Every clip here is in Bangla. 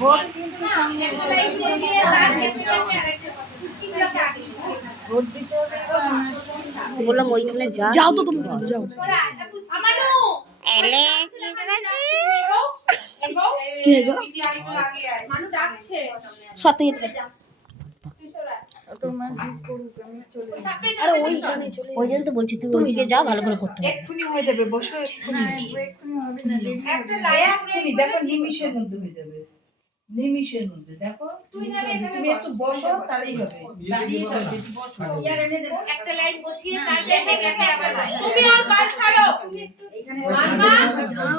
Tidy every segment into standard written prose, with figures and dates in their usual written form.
ভোট কিন্তু সামনে ভোট দিতে হবে। বললাম ওইখানে যাও তো তুমি যাও। সত্যি ওই জন্য তো বলছি তুই ওইদিকে যা, ভালো করে করতে হবে। এক্ষুনি হয়ে যাবে, বসো এক্ষুনি। এক্ষুনি হবে না, এক্ষুনি দেখো নিমিষের মধ্যে হয়ে যাবে, নিমিষের মধ্যে। দেখো তুমি একটু বসো তাহলেই হবে। দাঁড়িয়ে যাবে, বসো। একটা লাইন বসিয়ে তারপরে থেকে আবার তুমি আর কাজ ছাড়ো এখানে যাও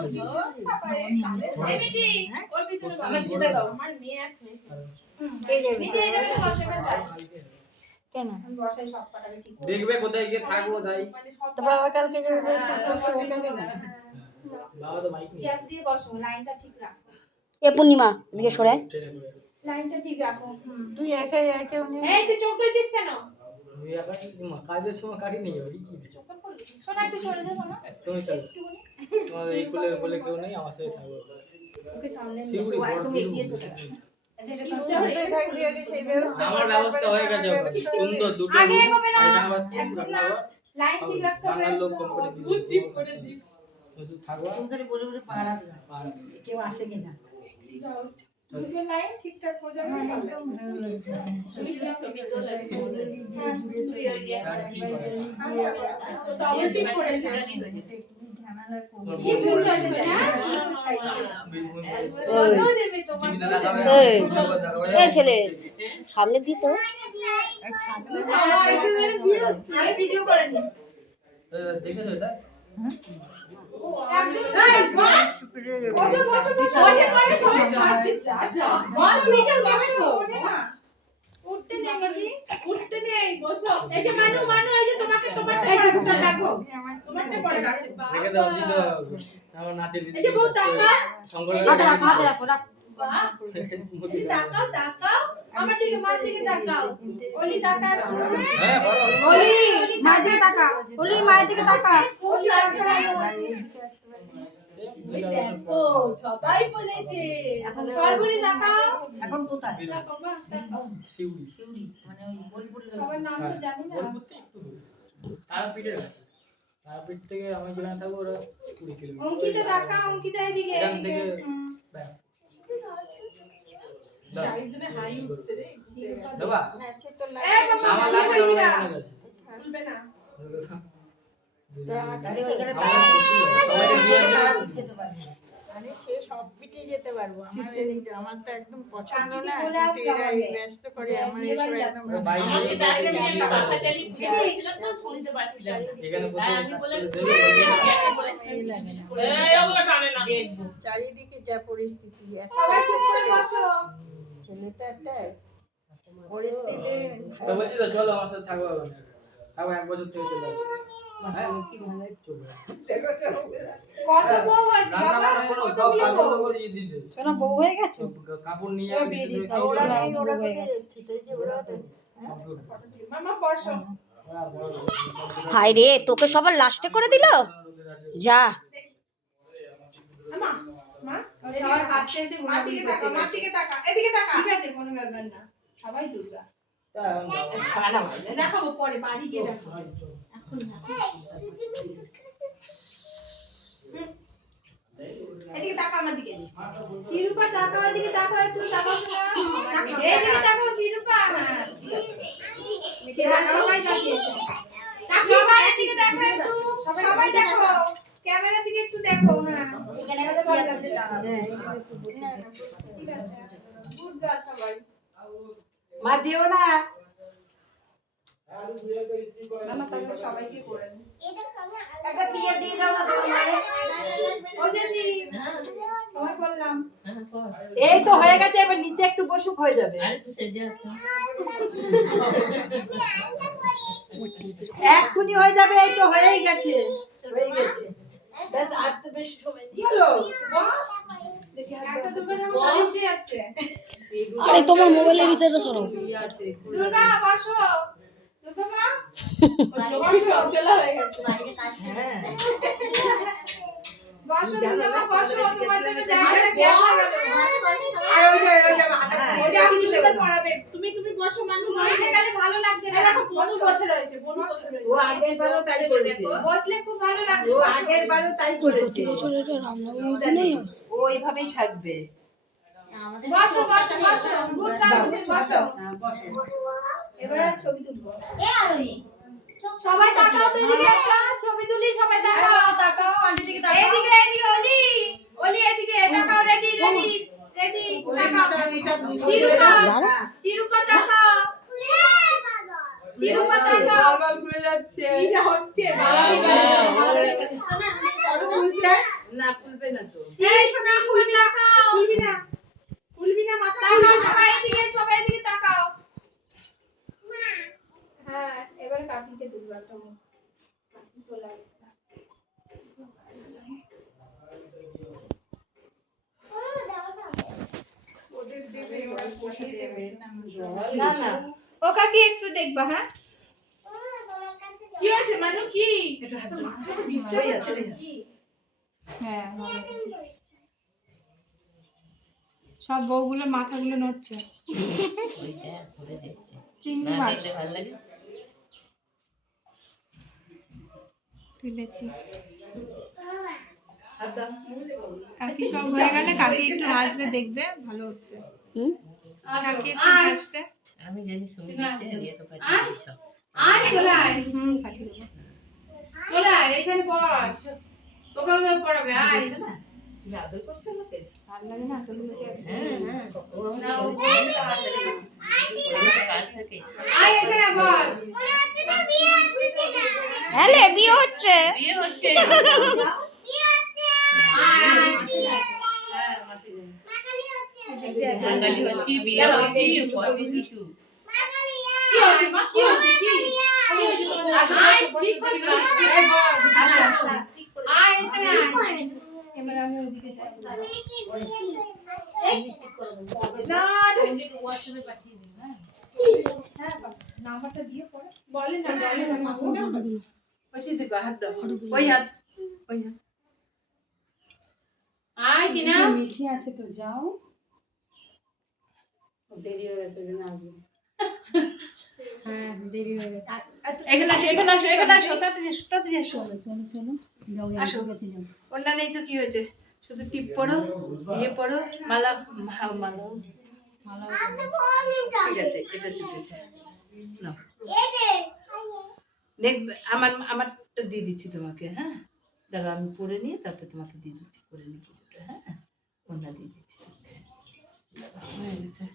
এমিটি ওর পিছনে বাবা জিতে দাও। আমার মেয়ে এক হয়েছে এই যাবে নিচে যাবে তো বসে না যায় কেন আমি বসাই সব পাটাকে ঠিক করে দেখবে কোথায় গিয়ে থাকবো তাই। তো বাবা কালকে যাবে তো বাবা তো মাইক নিয়ে গ্যাপ দিয়ে বসো, লাইনটা ঠিক রাখো। এ পূর্ণিমা এদিকে সরে লাইনটা ঠিক রাখো। তুই একাই একা উনি এই তুই চোখ লইছিস কেন? তুই আবার কাজের সময় কাটি নেই ওই কি চোখ করলি শোনা একটু সরে যাবো না তুমি চলো তোমার এই কোলে বলে কেউ নেই, আমার সাথে থাকো। ওকে সামনে নিয়ে শিউরি ও একদম বড় এগিয়ে চলে গেছে। আচ্ছা এটা করতে তুই হবে। থাকবি আগে সেই ব্যবস্থা। আমার ব্যবস্থা হয়ে গেছে সুন্দর দুটো আগে এগোবে না একদম না লাইন ঠিক রাখতে হবে। বাংলার লোক কোম্পানি গুড টিপ করেছিস। শুধু থাকবা তোদের বলে বলে পাড়া দিলাম কেউ আসে কিনা। দুটো লাইন ঠিকঠাক হয়ে যাবে একদম ভালো লাগছে। তুমি কি ছবি তোলা ডাবল টিপ করেছে ঝামেলা করবো। কি সুন্দর আছে না দেবে তোমার এই ছেলে সামনে দিত আমি ভিডিও করে নি দেখেছো এটা একদম এই বস ওঠো বসো বসে পড়ে সবাই খাচ্ছে যা যা বস ভিডিও বসো ওঠে না উঠতে নেই নাকি উঠতে নেই বসো এই যে মানু এই যে তোমাকে তোমারটা আচ্ছা দেখো তোমারটা পড়ে আছে দেখে দাও দিদি আমার নাতির দিদি এই যে বউ টাকা শঙ্কর হাতে রাখো বাহ এই তাকাও আমার দিকে মার দিকে তাকাও ওলি তাকা হ্যাঁ ওলি মার দিকে তাকা ওলি মার দিকে তাকা ওলি ও সবাই বলেছে এখন সরবরি তাকাও এখন কোথায়? শিউরি মানে ওই বোলপুর সবার নাম তো জানি না বোলপুরতে একটু তারাপীঠের কাছে। তারাপীঠ থেকে আমি যেখানে থাকবো ওরা 20 কিলোমিটার। অঙ্কিতা তাকা অঙ্কিতা এদিকে এখান থেকে চারিজনে হাই উঠছে রে দেবা এই বাবা আমার লাগবে না খুলবে না আরে ওইখানে সবাইকে দিয়ে আরে সে সব পিঠে যেতে পারবো। আমার তো একদম পছন্দ না, চলে আসবে কিন্তু এরা এই আমাদের। ব্যস্ত করে আমার এইসব একদম বাইরে আমি নিয়ে দাঁড়িয়ে যেতে একটা পারবো। ভাষা চালিয়ে বুঝেছিলাম তো শুনতে পাচ্ছিলাম না। এখানে তাই কোথাও আমি বলে এই লাগে না। এই ওগুলো টানে না দেখবো চারিদিকে যা পরিস্থিতি, এত সবাই চুপ করে বসো ছেলেটা একটা পরিস্থিতি তো বলছি তো চলো আমার সাথে থাকবো এখন। থাকবো 1 বছর থেকে চলে আসবো। হ্যাঁ কি ভালো চুপ কত বউ হয়েছে রান্না বাবা বান্না করো, সব কতগুলো কাজ বউ করবো, দিয়ে দিতে। শোনা বউ হয়ে গেছে। কাপড় নিয়ে ও আমি বিয়ে কিছু দিতে ওরা খাই। নেই, ওরা কোথায় যাচ্ছে? তাই যে ওরা মামা বসো হাই রে তোকে সবার লাস্টে করে দিল যা। মা মা সবার পাশে এসে ঘোরাঘুরি করছে মা দিকে তাকা এদিকে তাকা ঠিক আছে কোনো ব্যাপার না সবাই দুর্গা দেখাবো পরে বাড়ি গিয়ে দেখাবো এখন না এদিকে তাকা আমার দিকে শিরুপা তাকাও এদিকে তাকাও একটু তাকাও না এদিকে তাকাও শিরুপা সবাই তাকিয়েছে সবাই এদিকে দেখো একটু সবাই দেখো ক্যামেরার দিকে একটু দেখো হ্যাঁ এখানে হয়তো ভালো লাগছে দাঁড়াও ঠিক আছে গুড গার্ল সবাই মা যেও না। মামা তাহলে সবাইকে করে নি একটা চেয়ার দিয়ে যাও না তোমার মায়ের। ও জেঠি সময় করলাম এই তো হয়ে গেছে, এবার নিচে একটু বসুক হয়ে যাবে। এক্ষুনি হয়ে যাবে, এই তো হয়েই গেছে, হয়ে গেছে। ব্যাস আর তো বেশি সময় নেই। হ্যালো বস একটা দুটো বসে যাচ্ছে আরে তোমার মোবাইলের রিচার্জটা সরাও। দুর্গা বসো দুর্গা মা বসো চলে হয়ে গেছে হ্যাঁ বসো দুর্গা মা বসো তোমার জন্য জায়গাটা গ্যাপ হয়ে গেল আর ওই টিউশনে পড়াবে। তুমি বসো মানু বসে গেলে ভালো লাগছে না। দেখো বনু বসে রয়েছে, বনু বসে রয়েছে। ও আগের বারও তাই করেছে। বসলে খুব ভালো লাগবে। ও আগের বারও তাই করেছে। ও এইভাবেই থাকবে। বসো বসো বসো, গুড গার্ল তুমি বসো। এবারে ছবি তুলবো। সবাই তাকাও তো এদিকে একটা ছবি তুলি, সবাই তাকাও। তাকাও আন্টি দিকে তাকাও। এদিকে এদিকে অলি, অলি এদিকে তাকাও। রেডি রেডি রেডি তাকাও। শিরুপা, শিরুপা তাকাও। শিরুপা তাকাও। বাবা খুলে যাচ্ছে। এটা হচ্ছে না খুলবে না তো। এই সোনা খুলবি তাকাও। খুলবি না, খুলবি না মাথা তাকাও। সবাই এদিকে তাকাও। হ্যাঁ এবারে কাকিকে তুলবো একটা মুখ। কাকি তোলা আছে না। ওদের দেবে ওরা পড়িয়ে দেবে। না না ও কাকি একটু দেখবা হ্যাঁ। কি হচ্ছে মানু কি? একটু হাত দাও। ডিস্টার্ব আছে কি? হ্যাঁ ভালো হচ্ছে। সব বউগুলোর মাথাগুলো নড়ছে। ওইটা করে দেখছে। চিংড়ি না মাছ দেখলে ভালো লাগে। তুলেছি। হাত দাও। কাকি সব হয়ে গেলে কাকি একটু হাসবে, দেখবে ভালো উঠবে। কাকি একটু হাসবে। আমি জানি শুনে দিচ্ছে রিয়া তো আয়। পাঠিয়ে সব। আয় চলে আয়, পাঠিয়ে দেবো। চলে আয় এখানে বস। তোকে পড়াবে আয়। তুমি আদর করছো লোকে? ভালো লাগে না তোর লোকে আসে। হ্যাঁ হ্যাঁ। ও না, ও তাড়াতাড়ি কাজ থাকে। আয় এখানে বস। হ্যালে বিয়ে হচ্ছে। বিয়ে হচ্ছে। আয় আয়। হ্যাঁ মাটি দেন। বাঙালি হচ্ছে বিয়ে হচ্ছে কত কিছু। কি হচ্ছে মা? কি হচ্ছে কি? কি হচ্ছে তোমার? আয় ঠিক করছো। এই বস। আয় এখানে আয়। এবার আমি ওইদিকে যাই। না হোয়াটসঅ্যাপে পাঠিয়ে দিন হ্যাঁ। হ্যাঁ নাম্বারটা দিয়ে পড়ে। বলে না ওই দিবা হাত দাও। ওই হাত। ওই হাত। আয় টিনা। মিঠি আছে তো যাও। দেরি হয়ে গেছে জন্য আসবো। হ্যাঁ দেরি হয়ে গেছে। এখানে আসো এখানে আসো এখানে আসো তাড়াতাড়ি আসো তাড়াতাড়ি আসো। চলো চলো যাও আসো। গেছি যাও। ওটা নেই তো কি হয়েছে? শুধু টিপ পড়ো, ইয়ে পড়ো, মালা মালা। ঠিক আছে এটা চুকেছে। নাও। দেখবে আমারটা দিয়ে দিচ্ছি তোমাকে হ্যাঁ। দাঁড়া আমি পরে নিয়ে তারপরে তোমাকে দিয়ে দিচ্ছি করে নিয়ে পুজোটা হ্যাঁ। ওটা দিয়ে দিচ্ছি। হয়ে গেছে।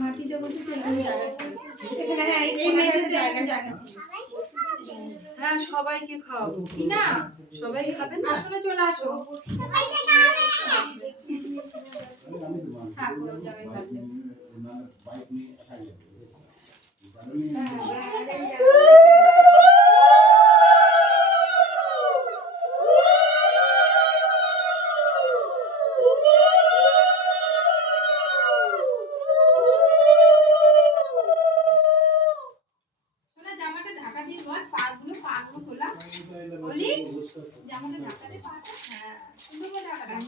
মাটিতে বসে এখানে জায়গা ছিল। এখানে আয়। এই মেঝেতে জায়গা ছিল। হ্যাঁ সবাইকে খাওয়াবো। কি না সবাইকে খাবেন না? আসলে চলে আসো। থাক ওই জায়গায় পাচ্ছে। শোনা জামাটা ঢাকা দিয়ে বস, পাগুলো খোলা। বলি জামাটা ঢাকা দিয়ে পাটা। হ্যাঁ সুন্দর করে ঢাকা দাও।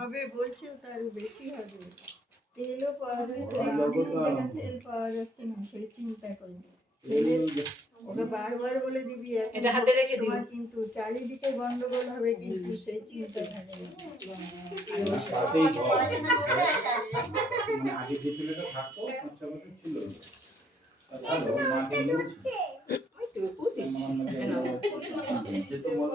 হবে বলছে তার বেশি হবে, তেলও পাওয়া যাচ্ছে না, অনেক জায়গায় তেল পাওয়া যাচ্ছে না, সেই চিন্তা করে তেলের ওকে বারবার বলে দিবি এখন এটা হাতে রেখে দিও। সময় কিন্তু চারিদিকে গন্ডগোল হবে, কিন্তু সেই চিন্তা থাকে আগে যে ছেলেটা থাকতো 5 বছর ছিল মাকে নিয়েছে তখন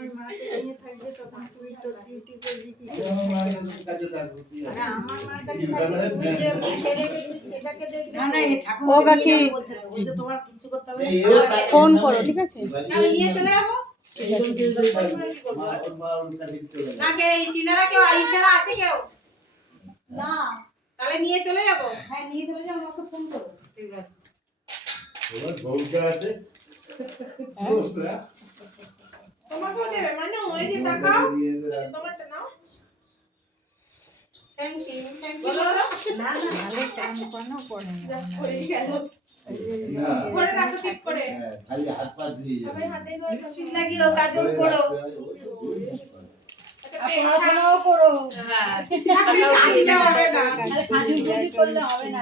ওই মাকে নিয়ে থাকবে, তখন তুই তোর ডিউটি করবি কি করে? আরে আমার মার কাছে থাকবে, তুই যে ছেড়ে গেছিস সেটাকে দেখবি। না না এই ঠাকুর ও কাকি বলতে তোমার কিছু করতে হবে ফোন করো ঠিক আছে। আমি নিয়ে চলে যাবো। না কে এই টিনারা কেউ আইসারা আছে কেউ? না তাহলে নিয়ে চলে যাবো। হ্যাঁ নিয়ে চলে যাও, আমাকে ফোন করো। ঠিক আছে। তোমাকেও দেবে মানে ওই যে তাকাও। তোমারটা নাও। থ্যাংক ইউ বলো। না না ভালো চান করো পড়ে হয়ে গেল। ঘরে রাখো ঠিক করে। খালি হাত পা ধুয়ে সবাই হাতে করে লিপস্টিক লাগিও, কাজল পড়ো। পড়াশোনাও করো। তুমি সাজিয়ে হবে না। সাজুগুজু করলে হবে না।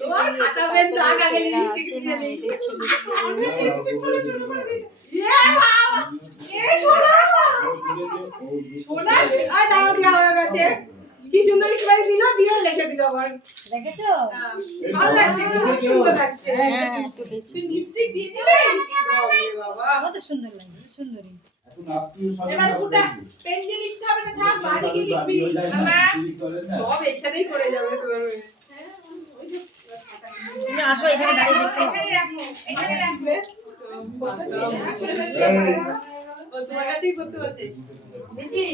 তোমার খাতা পেন তো আগে লিপস্টিক দিয়ে দেই। সোনা আয় দাও দেওয়া হয়ে গেছে। কি সুন্দর সবাই দিল দিয়ে লিখে দিল আবার। দেখেছো? ভালো লাগছে, খুব সুন্দর লাগছে। হ্যাঁ তুই লিপস্টিক দিয়ে দিবি? বাবা কত সুন্দর লাগে, সুন্দরী। এখন আপনিও সবাই এবার ওটা পেন দিয়ে লিখতে হবে না, থাক বাড়ি গিয়ে লিখবি। মা সব এইখানেই করে যাবে তোর। তুমি আসো এখানে দাঁড়িয়ে দেখতে পাবো। এখানে রাখবে। ও তোমার কাছেই করতে বসে। দিদি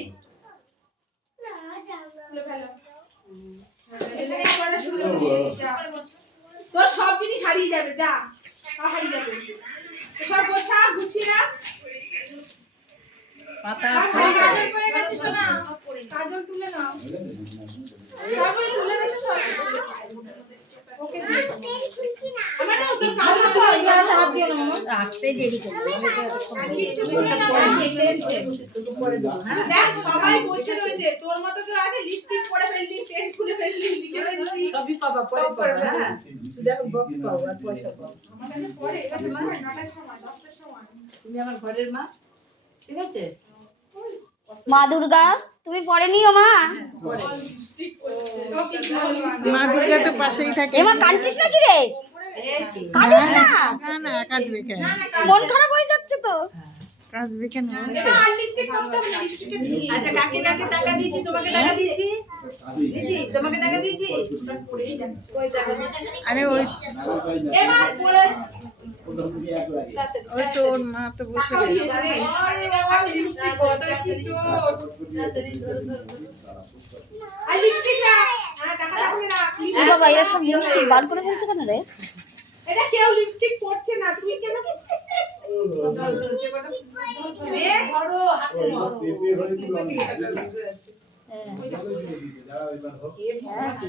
খুলে ফেলো। এখানে পড়া শুরু করবি। তোর সব জিনিস হারিয়ে যাবে, যা হারিয়ে যাবে। তো সব গোছা গুছিয়ে রাখ। পাতা কাজল করে গেছে শোনা। কাজল তুলে নাও। তারপরে তুলে দিতে সব। ওকে দিয়ে আমার না তো কাজল তো হাত দিও না মামা। আসতে দেরি করবে। আমি তো এতক্ষণ কিছু তুলে নাও। পরে দেবো, হ্যাঁ? দেখ সবাই বসে রয়েছে, তোর মতো কেউ আছে লিপস্টিক পরে ফেললি, পেন খুলে ফেললি, লিখে ফেললি। সবই পাবা, পরে সব পরে পাবা, হ্যাঁ? শুধু এখন বক্স পাবো আর পয়সা পাবো। আমার কাছে পরে, এটা তো মা 9টার সময়, 10টার সময়। তুমি আমার ঘরের মা, ঠিক আছে? মা দুর্গা তুমি পরে নিও মা। পরে। লিপস্টিক করছে। ও কিছু বলবো না। মা দুর্গা তো পাশেই থাকে। এমা কাঁদছিস নাকি রে? এই কি? কাঁদিস না, না না কাঁদবে কেন? না না মন খারাপ হয়ে যাচ্ছে তো। কাঁদবে কেন? এবার আর লিপস্টিক করতে হবে না, লিপস্টিকে দিয়ে। আচ্ছা কাকে কাকে টাকা দিয়েছি? তোমাকে টাকা দিয়েছি? দিয়েছি? তোমাকে টাকা দিয়েছি? ওটা পরেই যাচ্ছে। কই টাকা? আরে ওই এবার পরে ওই তো ওর মা তো বসে টাকা রয়েছে। দিয়ে যাবে। আর লিপস্টিক কত কি চোর। আর লিপস্টিক না, হ্যাঁ টাকা রাখবে না। এ বাবা এরা সব লিপস্টিক বার করে ফেলছে কেন রে? এটা কেউ লিপস্টিক পরছে না, তুই কেন? এ ধরো, হাতে ধরো।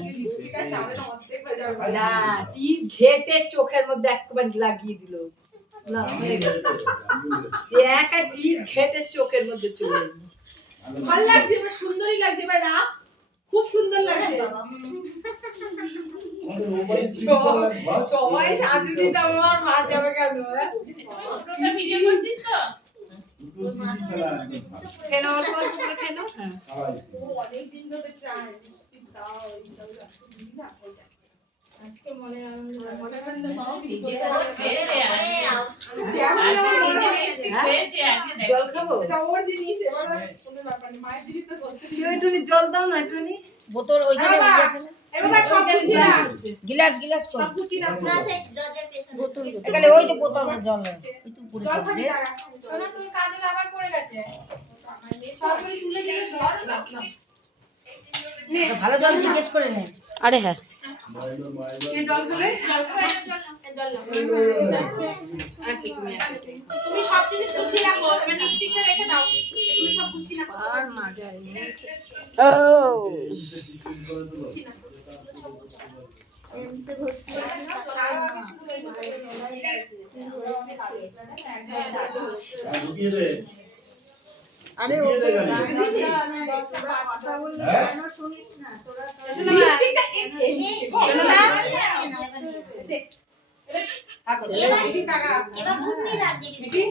লিপস্টিক আর যাবে না, অর্ধেক হয়ে যাবে। না, টিপ ঘেটে চোখের মধ্যে একবার লাগিয়ে দিল। না, হয়ে গেল। যে একা টিপ ঘেটে চোখের মধ্যে চলে এলো। ভালো লাগছে, এবার সুন্দরই লাগছে, এবার রাখ। খুব সুন্দর লাগছে। সবাই সাজুনি দাও আর মার যাবে কেন? ভিডিও করছিস তো? কেন অল্প অল্প করে কেন? ও অনেকদিন ধরে চায় লিপস্টিক দাও, এই দাও, দিই না ওইটা। আজকে মনে আনন্দ পাও ভিডিও জল খাবো? এটা ওর জিনিস, এবার কোনো ব্যাপার নেই, মায়ের জিনিস তো বলতে কেউ একটুখানি জল দাও না, একটুখানি। বোতল ওইখানে বাবা, রেখেছে না? এবার সব গুছি না, গিলাস গিলাস কর। সব গুছি না। বোতল এখানে ওই যে বোতল জল নেই। ওই তো উপরে জল জল খাবি দে। দাঁড়া। শোনা তোর কাজল আবার পড়ে গেছে। সরকারি তুলে দিলে ধর না। একটা ভালো জল জিজ্ঞেস করে নে। আরে হ্যাঁ কে জল খাবে? জল খাবে? জল নাও। আচ্ছা তুমি একটা। তুমি সব জিনিস গুছিয়ে রাখো, এবার লিপস্টিকটা রেখে দাও। এগুলো সব গুছিয়ে রাখো। আর মা যায়নি। ও এমসে ভর্তি হয়েছে না? আরে ও তো কথা বললে কেন শুনিস না? তোরা তো লিপস্টিকটা এই নিচে গো।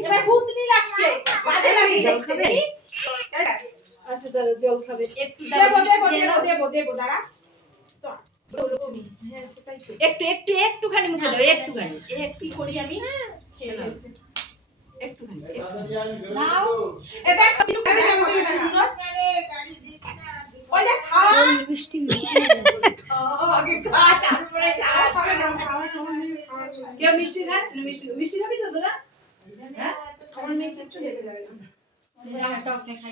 এবার ভূতনি লাগছে, বাজে লাগে। জল খাবে? আচ্ছা দাঁড়াও, জল খাবে একটু দেবো দেবো খেয়ে দেবো নাও। দেবো দেবো দাঁড়া। একটু একটু একটুখানি মুখে দাও, একটুখানি কি করি আমি? খেয়ে নাও। একটুখানি। নাও। এটা একটা কিছু খাবে না, কত সুন্দর। ওই দেখ খা। মিষ্টি আগে খা, তারপরে খা। খাবে না, খাবে না। কেউ মিষ্টি খায়? মিষ্টি মিষ্টি খাবি তো তোরা? হ্যাঁ? আমার মেয়ে কিচ্ছু খেতে যাবে না।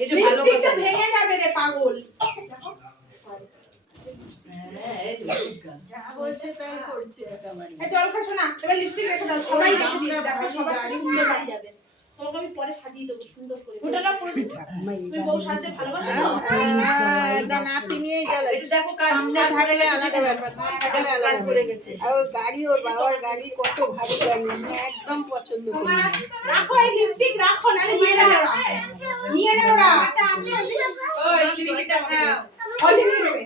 এটা ভালো লিপস্টিকটা কথা। ভেঙে যাবে রে পাগল। হ্যাঁ, এই তো বিজ্ঞান। যা বলছে তাই করছে। এই জল খাসো না, এবার লিপস্টিক রেখে দাও, সবাই দেখে দিচ্ছে, দেখো সবাই গাড়ি উঠে বাড়ি যাবে। তোমাকে আমি পরে সাজিয়ে দেবো সুন্দর করে। ওটা না পড়ে তুমি বউ সাজতে ভালোবাসো তো? নাতি নিয়েই জ্বালাচ্ছে। এটা দেখো কার সামনে থাকলে আলাদা ব্যাপার, না থাকলে আলাদা ব্যাপার। পড়ে গেছে। আর ওর গাড়ি, ওর বাবার গাড়ি কত ভারী গাড়ি, আমি একদম পছন্দ করি না। রাখো এই লিপস্টিক রাখো, নাহলে নিয়ে নেবে ওরা। নিয়ে নেবে ওরা। ওই লিপস্টিকটা খাও। ওই নিয়ে নেবে।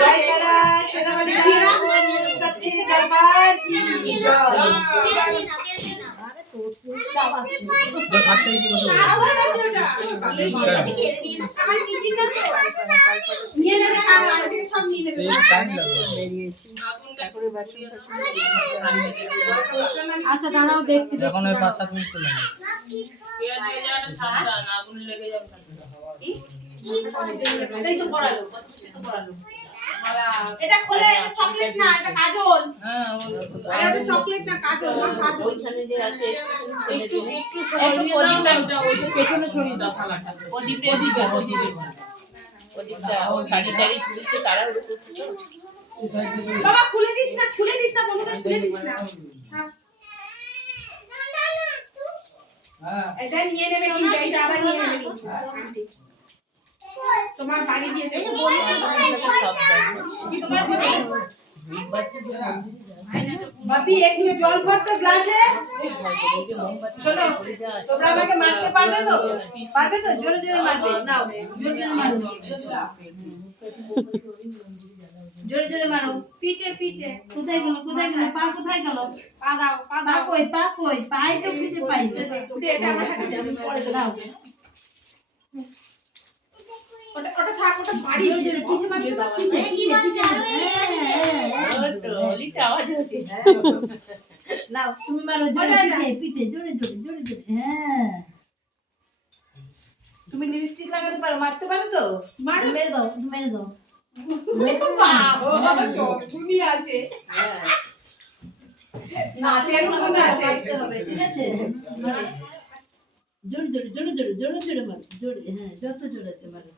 জয় তারা সেনাবাহিনী জিরা সচ্চে দরবার কি জয়। তো খাটতে কি বসে আবার আছে ওটা। আমার মিষ্টিটা আছে। নিয়ে নেবে সব, আর থেকে সব নিয়ে নেবে। টাইম লাগবে বেরিয়েছি তারপরে বাসন টাসন। আচ্ছা দাঁড়াও দেখছি এখন ওই 5-7 মিনিট তো লাগবে এটাই তো পড়ালো, কতটাই তো পড়ালো। এটা খোলে, এটা চকলেট না, এটা কাজল। হ্যাঁ আর এটা চকলেট না, কাজল না, কাজল। ওইখানে যে আছে একটু প্রদীপটা ওইটা পেছনে ছড়িয়ে দাও থালাটা প্রদীপটা ও শাড়ি টাড়ি খুলছে তারা বাবা খুলে দিস না, খুলে দিস না, বন্ধুকে খুলে দিস না। হ্যাঁ এটা নিয়ে নেবে কিন্তু, এটা আবার নিয়ে নেবে কিন্তু। আন্টি। তোমার বাড়ি দিয়ে দেবো। কি তোমার দিবে? বাপি একটু জল ভর তো গ্লাসে। শোনো তোমরা আমাকে মারতে পারবে তো? পারবে তো? জোরে জোরে মারবে। নাও জোরে জোরে মারো। জোরে জোরে মারো। পিঠে পিঠে। কোথায় গেল? কোথায় গেল? পা কোথায় গেল? পা দাও, পা পা দাও। কই? পা কই? পাই তো খুঁজে পাই না। এটা আমার হাতে যাবে, পরে দাও। ওটা থাক, ওটা বাড়ি জোরে জোরে পিঠে মারতে দাও। পিঠে পিঠে। লিটা আওয়াজ হচ্ছে নাও তুমি মারো জোরে পিঠে পিঠে জোরে জোরে জোরে জোরে। হ্যাঁ তুমি লিপস্টিক লাগাতে পারো, মারতে পারো তো? মারো। মেরে দাও, মেরে দাও। বাবা চটকুনি আছে। নাচের মতো আছে। মারতে হবে, ঠিক আছে? মারো। জোরে জোরে জোরে জোরে জোরে জোরে মারো, জোরে। হ্যাঁ যত জোরে আছে মারো।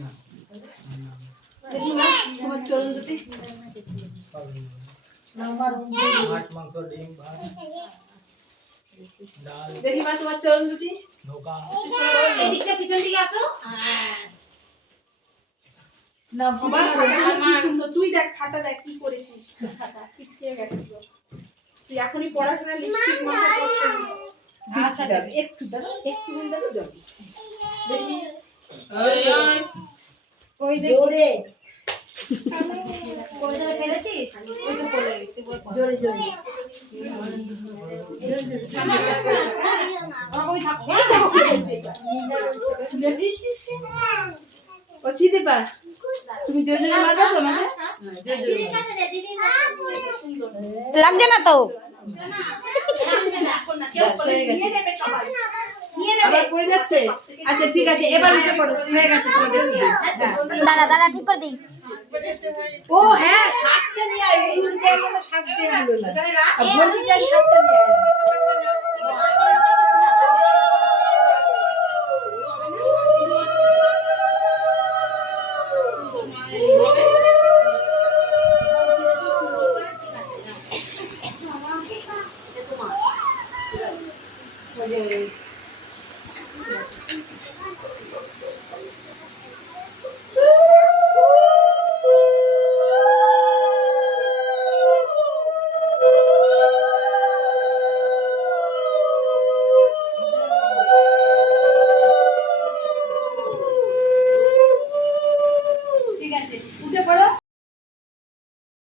না দেখি মা তোমার চরণ দুটি নাও মারো। মাছ মাংস ডিম ভাত ডাল দেখি মা তোমার চরণ দুটি। ধোকা এই দিকটা পিছন দিকে আসো। না বাবা কি সুন্দর, তুই দেখ খাতা দেখ কি করেছিস। খাতা পিছিয়ে গেছে তো। তুই এখনই পড়াশোনা লিপস্টিক মাখা করছিস। আচ্ছা দাও একটু দাও, একটু দাও জল। দেখি ওই ওই ওই জোরে কোন জায়গায় ফেলেছিস? ওই তো করে জোরে জোরে ওই থাক, ওই দেখো কি হয়েছে। ও ছিদে পা তুমি জোরে জোরে মারবে তো আমাকে? জোরে জোরে লাগছে না তো? নিয়ে নেবে সবাই। নিয়ে নেবে। আবার পড়ে যাচ্ছে। আচ্ছা ঠিক আছে এবার উঠে পড়ো, হয়ে গেছে তোমাদের হ্যাঁ। দাঁড়া দাঁড়া ঠিক করে দিই। ও হ্যাঁ শাকটা নিয়ে আয়, এই যে কোনো শাক দিয়ে হলো না। আর ভর্তিটা শাকটা নিয়ে আয়।